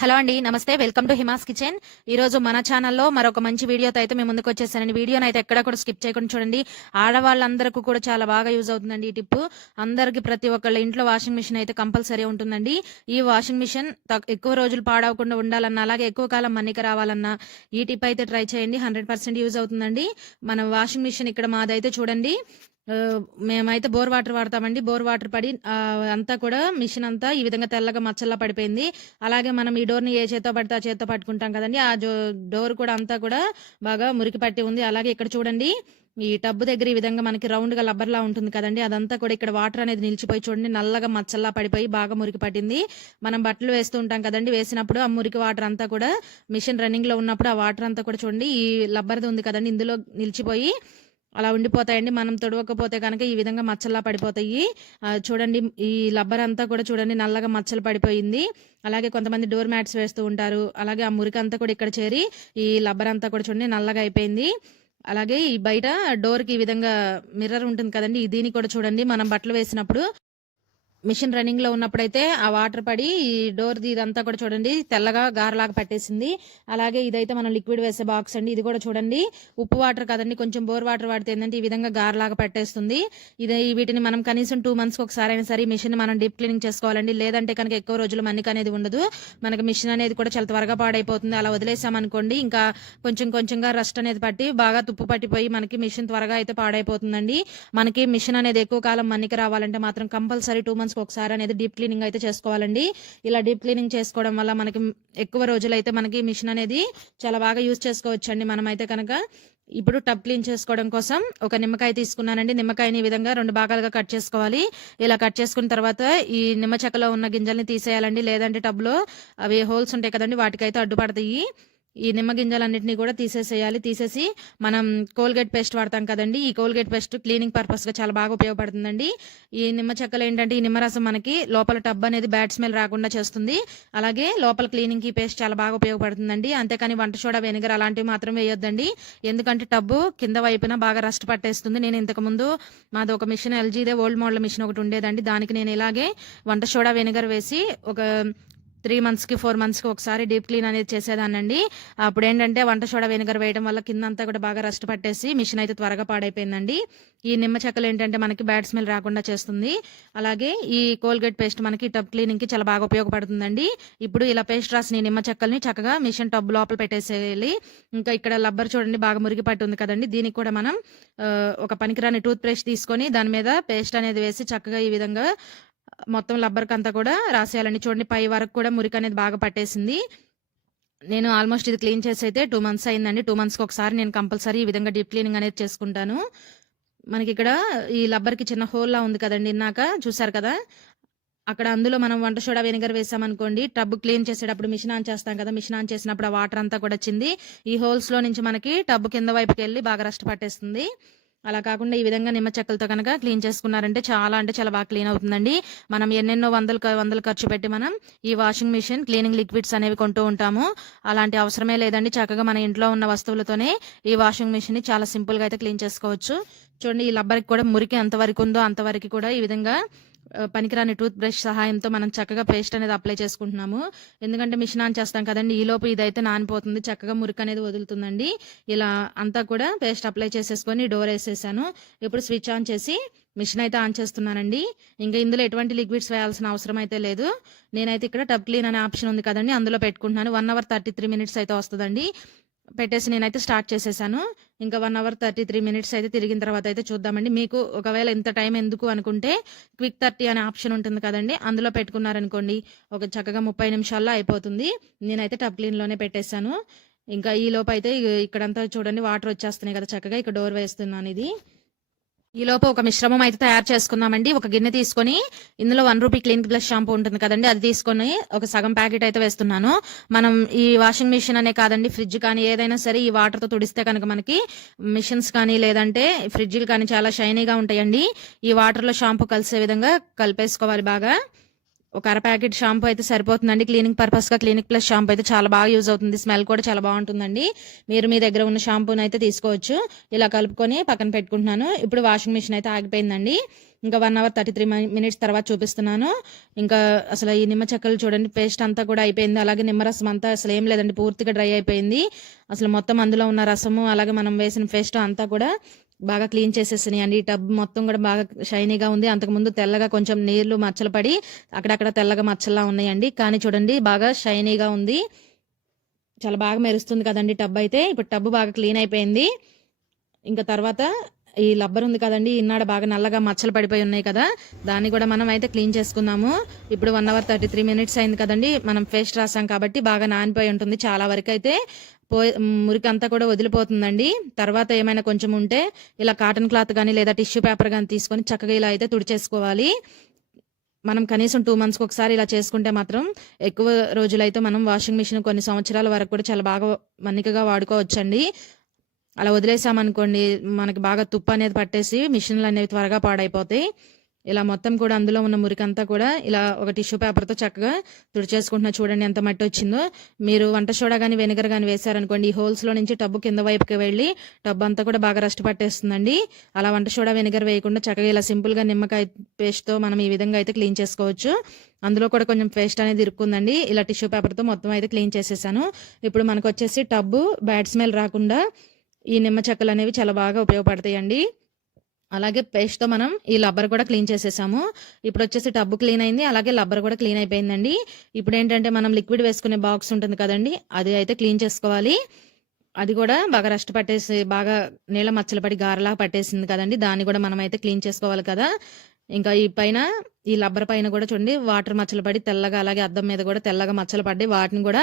Hello అండి నమస్తే. Welcome to Hima's kitchen ఈ రోజు మన ఛానల్లో మరొక మంచి వీడియోతో అయితే మేము ముందుకు వచ్చేసానండి. వీడియోని అయితే ఎక్కడ కూడా స్కిప్ చేయకుండా చూడండి. ఆడవాళ్ళందరికీ కూడా చాలా బాగా యూజ్ అవుతుందండి ఈ టిప్ అందరికీ ప్రతి ఒక్కళ్ళ ఇంట్లో వాషింగ్ మిషన్ అయితే కంపల్సరీ ఉంటుందండి. ఈ వాషింగ్ మిషన్ ఎక్కువ రోజులు పాడవకుండా ఉండాలన్నా అలాగే ఎక్కువ కాలం మన్నిక రావాలన్నా ఈ టిప్ అయితే ట్రై చేయండి. హండ్రెడ్ పర్సెంట్ యూజ్ అవుతుందండి. మన వాషింగ్ మిషన్ ఇక్కడ మాదైతే చూడండి. మేమైతే బోర్ వాటర్ వాడతామండి. బోర్ వాటర్ పడి అంతా కూడా మిషన్ అంతా ఈ విధంగా తెల్లగా మచ్చల్లా పడిపోయింది. అలాగే మనం ఈ డోర్ని ఏ చేత్తో పడితే ఆ చేత్తో పట్టుకుంటాం కదండి. ఆ జో- డోర్ కూడా అంతా కూడా బాగా మురికి పట్టి ఉంది. అలాగే ఇక్కడ చూడండి ఈ టబ్ దగ్గర ఈ విధంగా మనకి రౌండ్గా లబ్బర్ లా ఉంటుంది కదండి. అదంతా కూడా ఇక్కడ వాటర్ అనేది నిలిచిపోయి చూడండి నల్లగా మచ్చల్లా పడిపోయి బాగా మురికి పట్టింది. మనం బట్టలు వేస్తూ ఉంటాం కదండి వేసినప్పుడు ఆ మురికి వాటర్ అంతా కూడా మిషన్ రన్నింగ్లో ఉన్నప్పుడు ఆ వాటర్ అంతా కూడా చూడండి ఈ లబ్బర్ది ఉంది కదండి ఇందులో నిలిచిపోయి అలా ఉండిపోతాయండి. మనం తొడవకపోతే కనుక ఈ విధంగా మచ్చల్లా పడిపోతాయి. చూడండి ఈ లబ్బర్ అంతా కూడా చూడండి నల్లగా మచ్చలు పడిపోయింది. అలాగే కొంతమంది డోర్ మ్యాట్స్ వేస్తూ ఉంటారు. అలాగే ఆ మురికి అంతా కూడా ఇక్కడ చేరి ఈ లబ్బర్ అంతా కూడా చూడండి నల్లగా అయిపోయింది. అలాగే ఈ బయట డోర్కి ఈ విధంగా మిర్రర్ ఉంటుంది కదండి దీన్ని కూడా చూడండి. మనం బట్టలు వేసినప్పుడు మిషన్ రన్నింగ్లో ఉన్నప్పుడైతే ఆ వాటర్ పడి ఈ డోర్ ఇదంతా కూడా చూడండి తెల్లగా గారలాగా పట్టేసింది. అలాగే ఇదైతే మనం లిక్విడ్ వేసే బాక్స్ అండి ఇది కూడా చూడండి. ఉప్పు వాటర్ కదండి కొంచెం బోర్ వాటర్ వాడితే ఏంటంటే ఈ విధంగా గారలాగా పట్టేస్తుంది. ఇది వీటిని మనం కనీసం టూ మంత్స్కి ఒకసారి అయినా సరే మిషన్ మనం డీప్ క్లీనింగ్ చేసుకోవాలండి. లేదంటే కనుక ఎక్కువ రోజులు మన్నిక అనేది ఉండదు. మనకి మిషన్ అనేది కూడా చాలా త్వరగా పాడైపోతుంది. అలా వదిలేసామనుకోండి ఇంకా కొంచెం కొంచెంగా రస్ట్ అనేది పట్టి బాగా తుప్పు పట్టిపోయి మనకి మిషన్ త్వరగా అయితే పాడైపోతుందండి. మనకి మిషన్ అనేది ఎక్కువ కాలం మన్నిక రావాలంటే మాత్రం కంపల్సరీ టూ మంత్స్ ఒకసారి అనేది డీప్ క్లీనింగ్ అయితే చేసుకోవాలండి. ఇలా డీప్ క్లీనింగ్ చేసుకోవడం వల్ల మనకి ఎక్కువ రోజులు అయితే మనకి మిషన్ అనేది చాలా బాగా యూజ్ చేసుకోవచ్చండి మనం అయితే కనుక. ఇప్పుడు టబ్ క్లీన్ చేసుకోవడం కోసం ఒక నిమ్మకాయ తీసుకున్నానండి. నిమ్మకాయని ఈ విధంగా రెండు భాగాలుగా కట్ చేసుకోవాలి. ఇలా కట్ చేసుకున్న తర్వాత ఈ నిమ్మ చెక్కలో ఉన్న గింజల్ని తీసేయాలండి. లేదంటే టబ్లో అవి హోల్స్ ఉంటాయి కదండి వాటికైతే అడ్డుపడతాయి. ఈ నిమ్మగింజలన్నింటినీ కూడా తీసేసేయాలి. తీసేసి మనం కోల్గేట్ పేస్ట్ వాడతాం కదండి. ఈ కోల్గేట్ పేస్ట్ క్లీనింగ్ పర్పస్గా చాలా బాగా ఉపయోగపడుతుందండి. ఈ నిమ్మ చెక్కలు ఏంటంటే ఈ నిమ్మరసం మనకి లోపల టబ్ అనేది బ్యాడ్ స్మెల్ రాకుండా చేస్తుంది. అలాగే లోపల క్లీనింగ్కి పేస్ట్ చాలా బాగా ఉపయోగపడుతుందండి. అంతేకాని వంట సోడా వెనిగర్ అలాంటివి మాత్రం వేయొద్దండి. ఎందుకంటే టబ్బు కింద వైపున బాగా రస్ట్ పట్టేస్తుంది. నేను ఇంతకుముందు మాది ఒక మిషన్ ఎల్జీదే ఓల్డ్ మోడల్ మిషన్ ఒకటి ఉండేదండి. దానికి నేను ఇలాగే వంట సోడా వెనిగర్ వేసి ఒక త్రీ మంత్స్కి ఫోర్ మంత్స్కి ఒకసారి డీప్ క్లీన్ అనేది చేసేదానండి అప్పుడు ఏంటంటే వంట సోడా వెనిగర్ వేయడం వల్ల కింద అంతా కూడా బాగా రస్ట్ పట్టేసి మిషన్ అయితే త్వరగా పాడైపోయిందండి. ఈ నిమ్మ చెక్కలు ఏంటంటే మనకి బ్యాడ్ స్మెల్ రాకుండా చేస్తుంది. అలాగే ఈ కోల్గేట్ పేస్ట్ మనకి టబ్ క్లీనింగ్కి చాలా బాగా ఉపయోగపడుతుందండి. ఇప్పుడు ఇలా పేస్ట్ రాసిన ఈ నిమ్మ చెక్కల్ని చక్కగా మిషన్ టబ్ లోపల పెట్టేసేయాలి. ఇంకా ఇక్కడ లబ్బర్ చూడండి బాగా మురిగి పట్టుంది కదండి. దీనికి కూడా మనం ఒక పనికిరాని టూత్ బ్రష్ తీసుకొని దాని మీద పేస్ట్ అనేది వేసి చక్కగా ఈ విధంగా మొత్తం లబ్బర్కి అంతా కూడా రాసేయాలండి. చూడండి పై వరకు కూడా మురికి అనేది బాగా పట్టేసింది. నేను ఆల్మోస్ట్ ఇది క్లీన్ చేసి అయితే టూ మంత్స్ అయిందండి. టూ మంత్స్కి ఒకసారి నేను కంపల్సరీ ఈ విధంగా డీప్ క్లీనింగ్ అనేది చేసుకుంటాను. మనకి ఇక్కడ ఈ లబ్బర్కి చిన్న హోల్లా ఉంది కదండి ఇందాక చూసారు కదా? అక్కడ అందులో మనం వంట సోడా వెనిగర్ వేసామనుకోండి టబ్ క్లీన్ చేసేటప్పుడు మిషన్ ఆన్ చేస్తాం కదా మిషన్ ఆన్ చేసినప్పుడు ఆ వాటర్ అంతా కూడా వచ్చింది ఈ హోల్స్లో నుంచి మనకి టబ్ కింద వైపుకి వెళ్ళి బాగా రస్ట్ పట్టేస్తుంది. అలా కాకుండా ఈ విధంగా నిమ్మ చెక్కలతో కనుక క్లీన్ చేసుకున్నారంటే చాలా అంటే చాలా బాగా క్లీన్ అవుతుందండి. మనం ఎన్నెన్నో వందలు వందలు ఖర్చు పెట్టి మనం ఈ వాషింగ్ మిషన్ క్లీనింగ్ లిక్విడ్స్ అనేవి కొంటూ ఉంటాము. అలాంటి అవసరమే లేదండి. చక్కగా మన ఇంట్లో ఉన్న వస్తువులతోనే ఈ వాషింగ్ మిషన్ని చాలా సింపుల్గా అయితే క్లీన్ చేసుకోవచ్చు. చూడండి ఈ లబ్బర్కి కూడా మురికి ఎంతవరకు ఉందో అంతవరకు కూడా ఈ విధంగా పనికిరాని టూత్ బ్రష్ సహాయంతో మనం చక్కగా పేస్ట్ అనేది అప్లై చేసుకుంటున్నాము. ఎందుకంటే మిషన్ ఆన్ చేస్తాం కదండి ఈ లోపు ఇదైతే నానిపోతుంది. చక్కగా మురికి అనేది వదులుతుందండి. ఇలా అంతా కూడా పేస్ట్ అప్లై చేసేసుకొని డోర్ వేసేసాను. ఇప్పుడు స్విచ్ ఆన్ చేసి మిషన్ అయితే ఆన్ చేస్తున్నానండి. ఇంకా ఇందులో ఎటువంటి లిక్విడ్స్ వేయాల్సిన అవసరం అయితే లేదు. నేనైతే ఇక్కడ టబ్ క్లీన్ అనే ఆప్షన్ ఉంది కదండి అందులో పెట్టుకుంటున్నాను. One hour thirty three minutes అయితే వస్తుందండి. పెట్టేసి నేనైతే స్టార్ట్ చేసేసాను. ఇంకా one hour thirty three minutes అయితే తిరిగిన తర్వాత అయితే చూద్దామండి. మీకు ఒకవేళ ఇంత టైం ఎందుకు అనుకుంటే క్విక్ థర్టీ అనే ఆప్షన్ ఉంటుంది కదండి. అందులో పెట్టుకున్నారనుకోండి ఒక చక్కగా ముప్పై నిమిషాల్లో అయిపోతుంది. నేనైతే టబ్ క్లీన్లోనే పెట్టేశాను. ఇంకా ఈ లోపు అయితే ఇక్కడంతా చూడండి వాటర్ వచ్చేస్తున్నాయి కదా చక్కగా. ఇక్కడ డోర్ వేస్తున్నాను ఇది. ఈ ఒక మిశ్రమం అయితే తయారు చేసుకుందామండి. ఒక గిన్నె తీసుకొని ఇందులో one rupee clean plus shampoo ఉంటుంది కదండి అది తీసుకొని ఒక సగం ప్యాకెట్ అయితే వేస్తున్నాను. మనం ఈ వాషింగ్ మిషన్ అనే కాదండి ఫ్రిడ్జ్ కానీ ఏదైనా సరే ఈ వాటర్తో తుడిస్తే కనుక మనకి మిషన్స్ కానీ లేదంటే ఫ్రిడ్జ్లు కానీ చాలా షైనీగా ఉంటాయండి. ఈ వాటర్లో షాంపూ కలిసే విధంగా కలిపేసుకోవాలి బాగా. ఒక అర ప్యాకెట్ షాంపూ అయితే సరిపోతుందండి. క్లీనింగ్ పర్పస్గా క్లినిక్ ప్లస్ షాంపూ అయితే చాలా బాగా యూజ్ అవుతుంది. స్మెల్ కూడా చాలా బాగుంటుందండి. మీరు మీ దగ్గర ఉన్న షాంపూని అయితే తీసుకోవచ్చు. ఇలా కలుపుకొని పక్కన పెట్టుకుంటున్నాను. ఇప్పుడు వాషింగ్ మిషన్ అయితే ఆగిపోయిందండి. ఇంకా one hour thirty three minutes తర్వాత చూపిస్తున్నాను. ఇంకా అసలు ఈ నిమ్మ చెక్కలు చూడండి పేస్ట్ అంతా కూడా అయిపోయింది. అలాగే నిమ్మరసం అంతా అసలు ఏం లేదండి. పూర్తిగా డ్రై అయిపోయింది. అసలు మొత్తం అందులో ఉన్న రసము అలాగే మనం వేసిన పేస్ట్ అంతా కూడా బాగా క్లీన్ చేసేసినాయి అండి. ఈ టబ్ మొత్తం కూడా బాగా షైనీగా ఉంది. అంతకుముందు తెల్లగా కొంచెం నీళ్ళు మచ్చలు పడి అక్కడక్కడ తెల్లగా మచ్చల్లా ఉన్నాయండి. కానీ చూడండి బాగా షైనీగా ఉంది. చాలా బాగా మెరుస్తుంది కదండి టబ్ అయితే. ఇప్పుడు టబ్ బాగా క్లీన్ అయిపోయింది. ఇంకా తర్వాత ఈ లబ్బర్ ఉంది కదండి ఇన్నాడ బాగా నల్లగా మచ్చలు పడిపోయి ఉన్నాయి కదా. దాన్ని కూడా మనం అయితే క్లీన్ చేసుకుందాము. ఇప్పుడు one hour thirty three minutes అయింది కదండి. మనం పేస్ట్ రాసాం కాబట్టి బాగా నానిపోయి ఉంటుంది చాలా వరకు అయితే. పోయి మురికి అంతా కూడా వదిలిపోతుందండి. తర్వాత ఏమైనా కొంచెం ఉంటే ఇలా కాటన్ క్లాత్ కానీ లేదా టిష్యూ పేపర్ కానీ తీసుకొని చక్కగా ఇలా అయితే తుడిచేసుకోవాలి. మనం కనీసం టూ మంత్స్కి ఒకసారి ఇలా చేసుకుంటే మాత్రం ఎక్కువ రోజులైతే మనం వాషింగ్ మిషన్ కొన్ని సంవత్సరాల వరకు కూడా చాలా బాగా మన్నికగా వాడుకోవచ్చండి. అలా వదిలేసామనుకోండి మనకి బాగా తుప్పు అనేది పట్టేసి మిషన్లు అనేవి త్వరగా పాడైపోతాయి. ఇలా మొత్తం కూడా అందులో ఉన్న మురికంతా కూడా ఇలా ఒక టిష్యూ పేపర్తో చక్కగా తుడిచేసుకుంటున్నా చూడండి ఎంత మట్టి వచ్చిందో. మీరు వంట సోడా కానీ వెనిగర్ కానీ వేశారనుకోండి ఈ హోల్స్లో నుంచి టబ్బు కింద వైపుకి వెళ్ళి టబ్బు అంతా కూడా బాగా రస్ట్ పట్టేస్తుందండి. అలా వంట సోడా వెనిగర్ వేయకుండా చక్కగా ఇలా సింపుల్గా నిమ్మకాయ పేస్ట్తో మనం ఈ విధంగా అయితే క్లీన్ చేసుకోవచ్చు. అందులో కూడా కొంచెం పేస్ట్ అనేది ఇరుక్కుందండి. ఇలా టిష్యూ పేపర్తో మొత్తం అయితే క్లీన్ చేసేసాను. ఇప్పుడు మనకు వచ్చేసి టబ్బు బ్యాడ్ స్మెల్ రాకుండా ఈ నిమ్మ చెక్కలు అనేవి చాలా బాగా ఉపయోగపడతాయండి. అలాగే పేస్ట్తో మనం ఈ లబ్బర్ కూడా క్లీన్ చేసేసాము. ఇప్పుడు వచ్చేసి టబ్బు క్లీన్ అయింది. అలాగే లబ్బర్ కూడా క్లీన్ అయిపోయిందండి. ఇప్పుడు ఏంటంటే మనం లిక్విడ్ వేసుకునే బాక్స్ ఉంటుంది కదండి అది అయితే క్లీన్ చేసుకోవాలి. అది కూడా బాగా రస్ట్ పట్టేసి బాగా నీళ్ళ మచ్చలు పడి గారలా పట్టేసింది కదండి దాన్ని కూడా మనం అయితే క్లీన్ చేసుకోవాలి కదా. ఇంకా ఈ పైన ఈ లబ్బర్ పైన కూడా చూడండి వాటర్ మచ్చలు పడి తెల్లగా అలాగే అద్దం మీద కూడా తెల్లగా మచ్చలు పడి వాటిని కూడా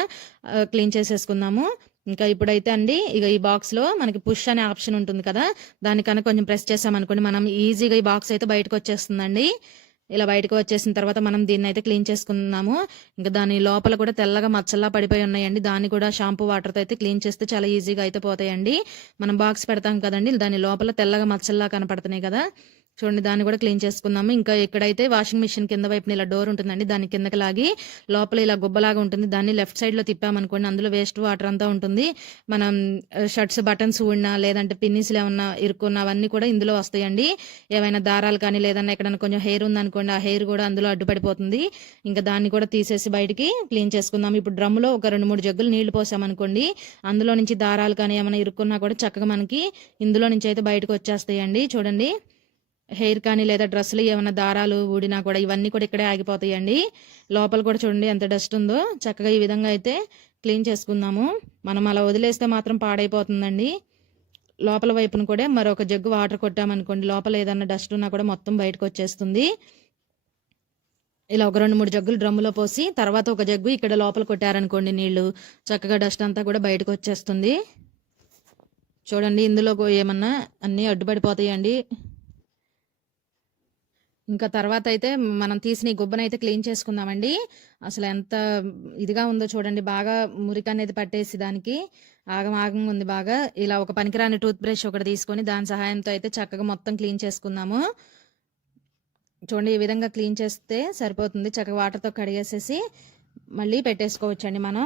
క్లీన్ చేసేసుకుందాము. ఇంకా ఇప్పుడైతే అండి ఇక ఈ బాక్స్లో మనకి పుష్ అనే ఆప్షన్ ఉంటుంది కదా దాని కనుక కొంచెం ప్రెస్ చేసామనుకోండి మనం ఈజీగా ఈ బాక్స్ అయితే బయటకు వచ్చేస్తుందండి. ఇలా బయటకు వచ్చేసిన తర్వాత మనం దీన్ని అయితే క్లీన్ చేసుకున్నాము ఇంకా దాని లోపల కూడా తెల్లగా మచ్చల్లా పడిపోయి ఉన్నాయండి. దాన్ని కూడా షాంపూ వాటర్తో అయితే క్లీన్ చేస్తే చాలా ఈజీగా అయితే పోతాయండి. మనం బాక్స్ పెడతాం కదండి దాని లోపల తెల్లగా మచ్చల్లా కనపడుతున్నాయి కదా. చూడండి దాన్ని కూడా క్లీన్ చేసుకుందాము. ఇంకా ఇక్కడైతే వాషింగ్ మిషన్ కింద వైపున ఇలా డోర్ ఉంటుందండి దాని కిందకి లాగి లోపల ఇలా గుబ్బలాగా ఉంటుంది. దాన్ని లెఫ్ట్ సైడ్లో తిప్పామనుకోండి అందులో వేస్ట్ వాటర్ అంతా ఉంటుంది. మనం షర్ట్స్ బటన్స్ ఉన్నా లేదంటే పిన్నిస్లు ఏమన్నా ఇరుక్కున్న అవన్నీ కూడా ఇందులో వస్తాయండి. ఏమైనా దారాలు కానీ లేదన్నా ఎక్కడైనా కొంచెం హెయిర్ ఉందనుకోండి ఆ హెయిర్ కూడా అందులో అడ్డుపడిపోతుంది. ఇంకా దాన్ని కూడా తీసేసి బయటికి క్లీన్ చేసుకుందాం ఇప్పుడు డ్రమ్ములో ఒక రెండు మూడు జగ్గులు నీళ్ళు పోసామనుకోండి అందులో నుంచి దారాలు కానీ ఏమైనా ఇరుక్కున్నా కూడా చక్కగా మనకి ఇందులో నుంచి అయితే బయటకు వచ్చేస్తాయండి. చూడండి. హెయిర్ కానీ లేదా డ్రెస్సులు ఏమైనా దారాలు ఊడినా కూడా ఇవన్నీ కూడా ఇక్కడే ఆగిపోతాయండి. లోపల కూడా చూడండి ఎంత డస్ట్ ఉందో. చక్కగా ఈ విధంగా అయితే క్లీన్ చేసుకుందాము. మనం అలా వదిలేస్తే మాత్రం పాడైపోతుందండి. లోపల వైపున కూడా మరొక జగ్గు వాటర్ కొట్టామనుకోండి లోపల ఏదన్నా డస్ట్ ఉన్నా కూడా మొత్తం బయటకు వచ్చేస్తుంది. ఇలా ఒక రెండు మూడు జగ్గులు డ్రమ్ములో పోసి తర్వాత ఒక జగ్గు ఇక్కడ లోపల కొట్టారనుకోండి నీళ్ళు చక్కగా డస్ట్ అంతా కూడా బయటకు వచ్చేస్తుంది. చూడండి ఇందులో ఏమన్నా అన్నీ అడ్డుపడిపోతాయండి. ఇంకా తర్వాత అయితే మనం తీసిన ఈ గుబ్బనైతే క్లీన్ చేసుకుందామండి. అసలు ఎంత ఇదిగా ఉందో చూడండి. బాగా మురికి అనేది పట్టేసి దానికి ఆగం ఆగం ఉంది బాగా. ఇలా ఒక పనికిరాని టూత్ బ్రష్ ఒకటి తీసుకొని దాని సహాయంతో అయితే చక్కగా మొత్తం క్లీన్ చేసుకుందాము. చూడండి ఈ విధంగా క్లీన్ చేస్తే సరిపోతుంది. చక్కగా వాటర్తో కడిగేసేసి మళ్ళీ పెట్టేసుకోవచ్చండి మనం.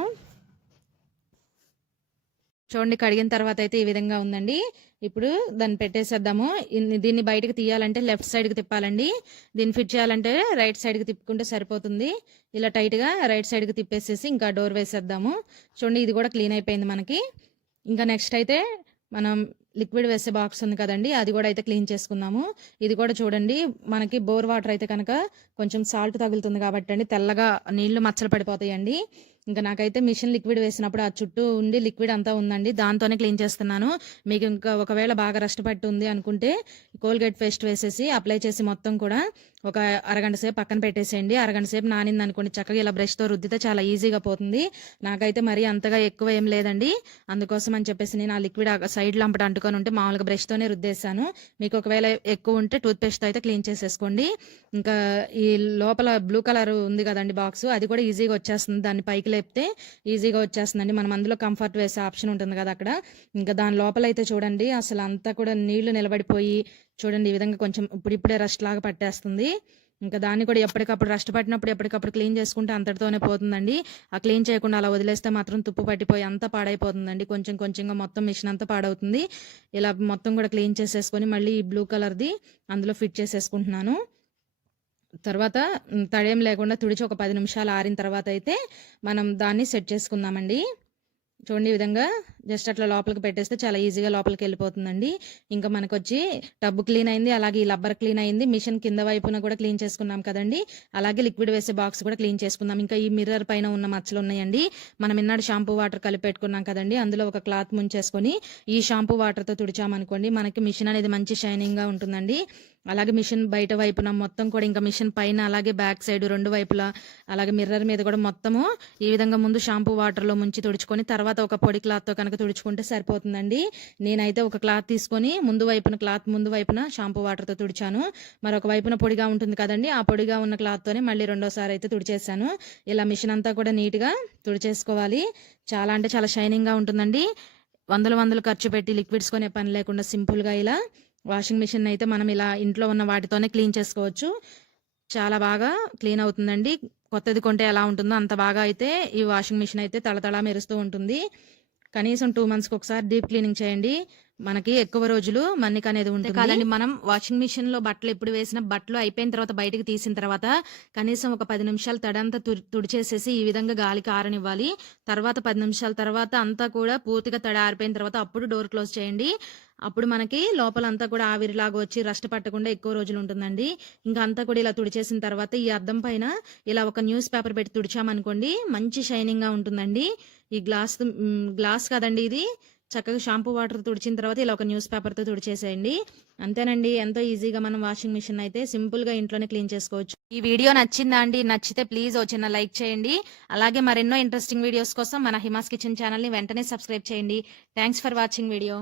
చూడండి కడిగిన తర్వాత అయితే ఈ విధంగా ఉందండి. ఇప్పుడు దాన్ని పెట్టేసేద్దాము. దీన్ని బయటకు తీయాలంటే లెఫ్ట్ సైడ్కి తిప్పాలండి. దీన్ని ఫిట్ చేయాలంటే రైట్ సైడ్కి తిప్పుకుంటే సరిపోతుంది. ఇలా టైట్గా రైట్ సైడ్కి తిప్పేసేసి ఇంకా డోర్ వేసేద్దాము. చూడండి ఇది కూడా క్లీన్ అయిపోయింది మనకి. ఇంకా నెక్స్ట్ అయితే మనం లిక్విడ్ వేసే బాక్స్ ఉంది కదండి అది కూడా అయితే క్లీన్ చేసుకుందాము. ఇది కూడా చూడండి మనకి బోర్ వాటర్ అయితే కనుక కొంచెం సాల్ట్ తగులుతుంది కాబట్టి అండి తెల్లగా నీళ్ళు మచ్చలు పడిపోతాయండి. ఇంకా నాకైతే మిషన్ లిక్విడ్ వేసినప్పుడు ఆ చుట్టూ ఉండి లిక్విడ్ అంతా ఉందండి. దాంతోనే క్లీన్ చేస్తున్నాను. మీకు ఇంకా ఒకవేళ బాగా రస్ట్ పట్టి ఉంది అనుకుంటే కోల్గేట్ పేస్ట్ వేసేసి అప్లై చేసి మొత్తం కూడా ఒక అరగంట సేపు పక్కన పెట్టేసేయండి. అరగంట సేపు నానింది అనుకోండి చక్కగా ఇలా బ్రష్తో రుద్దితే చాలా ఈజీగా పోతుంది. నాకైతే మరీ అంతగా ఎక్కువ ఏం లేదండి. అందుకోసం అని చెప్పేసి నేను ఆ లిక్విడ్ సైడ్ లంపట అంటుకొని ఉంటే మామూలుగా బ్రష్తోనే రుద్దేశాను. మీకు ఒకవేళ ఎక్కువ ఉంటే టూత్పేస్ట్తో అయితే క్లీన్ చేసేసుకోండి. ఇంకా ఈ లోపల బ్లూ కలర్ ఉంది కదండి బాక్స్ అది కూడా ఈజీగా వచ్చేస్తుంది. దాన్ని పైకి లేపితే ఈజీగా వచ్చేస్తుందండి. మనం అందులో కంఫర్ట్ వేసే ఆప్షన్ ఉంటుంది కదా అక్కడ. ఇంకా దాని లోపల అయితే చూడండి అసలు అంతా కూడా నీళ్ళు నిలబడిపోయి చూడండి ఈ విధంగా కొంచెం ఇప్పుడిప్పుడే రష్ లాగా పట్టేస్తుంది. ఇంకా దాన్ని కూడా ఎప్పటికప్పుడు రస్ట్ పట్టినప్పుడు ఎప్పటికప్పుడు క్లీన్ చేసుకుంటే అంతటితోనే పోతుందండి. ఆ క్లీన్ చేయకుండా అలా వదిలేస్తే మాత్రం తుప్పు పట్టిపోయి అంతా పాడైపోతుందండి. కొంచెం కొంచెంగా మొత్తం మిషన్ అంతా పాడవుతుంది. ఇలా మొత్తం కూడా క్లీన్ చేసేసుకొని మళ్ళీ ఈ బ్లూ కలర్ది అందులో ఫిట్ చేసేసుకుంటున్నాను. తర్వాత తడేం లేకుండా తుడిచి ఒక పది నిమిషాలు ఆరిన తర్వాత అయితే మనం దాన్ని సెట్ చేసుకుందామండి. చూడండి ఈ విధంగా జస్ట్ అట్లా లోపలికి పెట్టేస్తే చాలా ఈజీగా లోపలికి వెళ్ళిపోతుందండి. ఇంకా మనకు వచ్చి టబ్ క్లీన్ అయింది అలాగే ఈ లబ్బర్ క్లీన్ అయింది. మిషన్ కింద వైపున కూడా క్లీన్ చేసుకున్నాం కదండి. అలాగే లిక్విడ్ వేసే బాక్స్ కూడా క్లీన్ చేసుకుందాం ఇంకా ఈ మిర్రర్ పైన ఉన్న మచ్చలు ఉన్నాయండి. మనం ఇన్నాడు షాంపూ వాటర్ కలిపి పెట్టుకున్నాం కదండి. అందులో ఒక క్లాత్ ముంచేసుకొని ఈ షాంపూ వాటర్తో తుడిచామనుకోండి మనకి మిషన్ అనేది మంచి షైనింగ్గా ఉంటుందండి. అలాగే మిషన్ బయట వైపున మొత్తం కూడా ఇంకా మిషన్ పైన అలాగే బ్యాక్ సైడ్ రెండు వైపులా అలాగే మిర్రర్ మీద కూడా మొత్తము ఈ విధంగా ముందు షాంపూ వాటర్లో ముంచి తుడుచుకొని తర్వాత ఒక పొడి క్లాత్తో కనుక తుడుచుకుంటే సరిపోతుందండి. నేనైతే ఒక క్లాత్ తీసుకొని ముందు వైపున క్లాత్ ముందు వైపున షాంపూ వాటర్తో తుడిచాను. మరొక వైపున పొడిగా ఉంటుంది కదండి ఆ పొడిగా ఉన్న క్లాత్తోనే మళ్ళీ రెండోసారి అయితే తుడిచేసాను ఇలా మిషన్ అంతా కూడా నీట్గా తుడిచేసుకోవాలి. చాలా అంటే చాలా షైనింగ్గా ఉంటుందండి. వందలు వందలు ఖర్చు పెట్టి లిక్విడ్స్ కొనే పని లేకుండా సింపుల్గా ఇలా వాషింగ్ మిషన్ అయితే మనం ఇలా ఇంట్లో ఉన్న వాటితోనే క్లీన్ చేసుకోవచ్చు. చాలా బాగా క్లీన్ అవుతుందండి. కొత్తది కొంటే ఎలా ఉంటుందో అంత బాగా అయితే ఈ వాషింగ్ మిషన్ అయితే తళతళ మెరుస్తూ ఉంటుంది. కనీసం టూ మంత్స్కి ఒకసారి డీప్ క్లీనింగ్ చేయండి. మనకి ఎక్కువ రోజులు మన్నిక అనేది ఉంటుంది. కాదండి మనం వాషింగ్ మిషన్లో బట్టలు ఎప్పుడు వేసిన బట్టలు అయిపోయిన తర్వాత బయటకు తీసిన తర్వాత కనీసం ఒక పది నిమిషాలు తడంతా తుడి- తుడిచేసేసి ఈ విధంగా గాలికి ఆరనివ్వాలి. తర్వాత పది నిమిషాల తర్వాత అంతా కూడా పూర్తిగా తడి ఆరిపోయిన తర్వాత అప్పుడు డోర్ క్లోజ్ చేయండి. అప్పుడు మనకి లోపల అంతా కూడా ఆవిరిలాగా వచ్చి రస్ట్ పట్టకుండా ఎక్కువ రోజులు ఉంటుందండి. ఇంకా అంతా కూడా ఇలా తుడిచేసిన తర్వాత ఈ అద్దం పైన ఇలా ఒక న్యూస్ పేపర్ పెట్టి తుడిచామనుకోండి మంచి షైనింగ్గా ఉంటుందండి. ఈ గ్లాస్ గ్లాస్ కదండి ఇది. చక్కగా షాంపూ వాటర్ తుడిచిన తర్వాత ఇలా ఒక న్యూస్ పేపర్తో తుడిచేసేయండి. అంతేనండి ఎంతో ఈజీగా మనం వాషింగ్ మిషన్ అయితే సింపుల్గా ఇంట్లోనే క్లీన్ చేసుకోవచ్చు. ఈ వీడియో నచ్చిందా అండి? నచ్చితే ప్లీజ్ ఓ చిన్న లైక్ చేయండి. అలాగే మరెన్నో ఇంట్రెస్టింగ్ వీడియోస్ కోసం మన హిమాస్ కిచెన్ ఛానల్ని వెంటనే సబ్స్క్రైబ్ చేయండి. Thanks for watching video.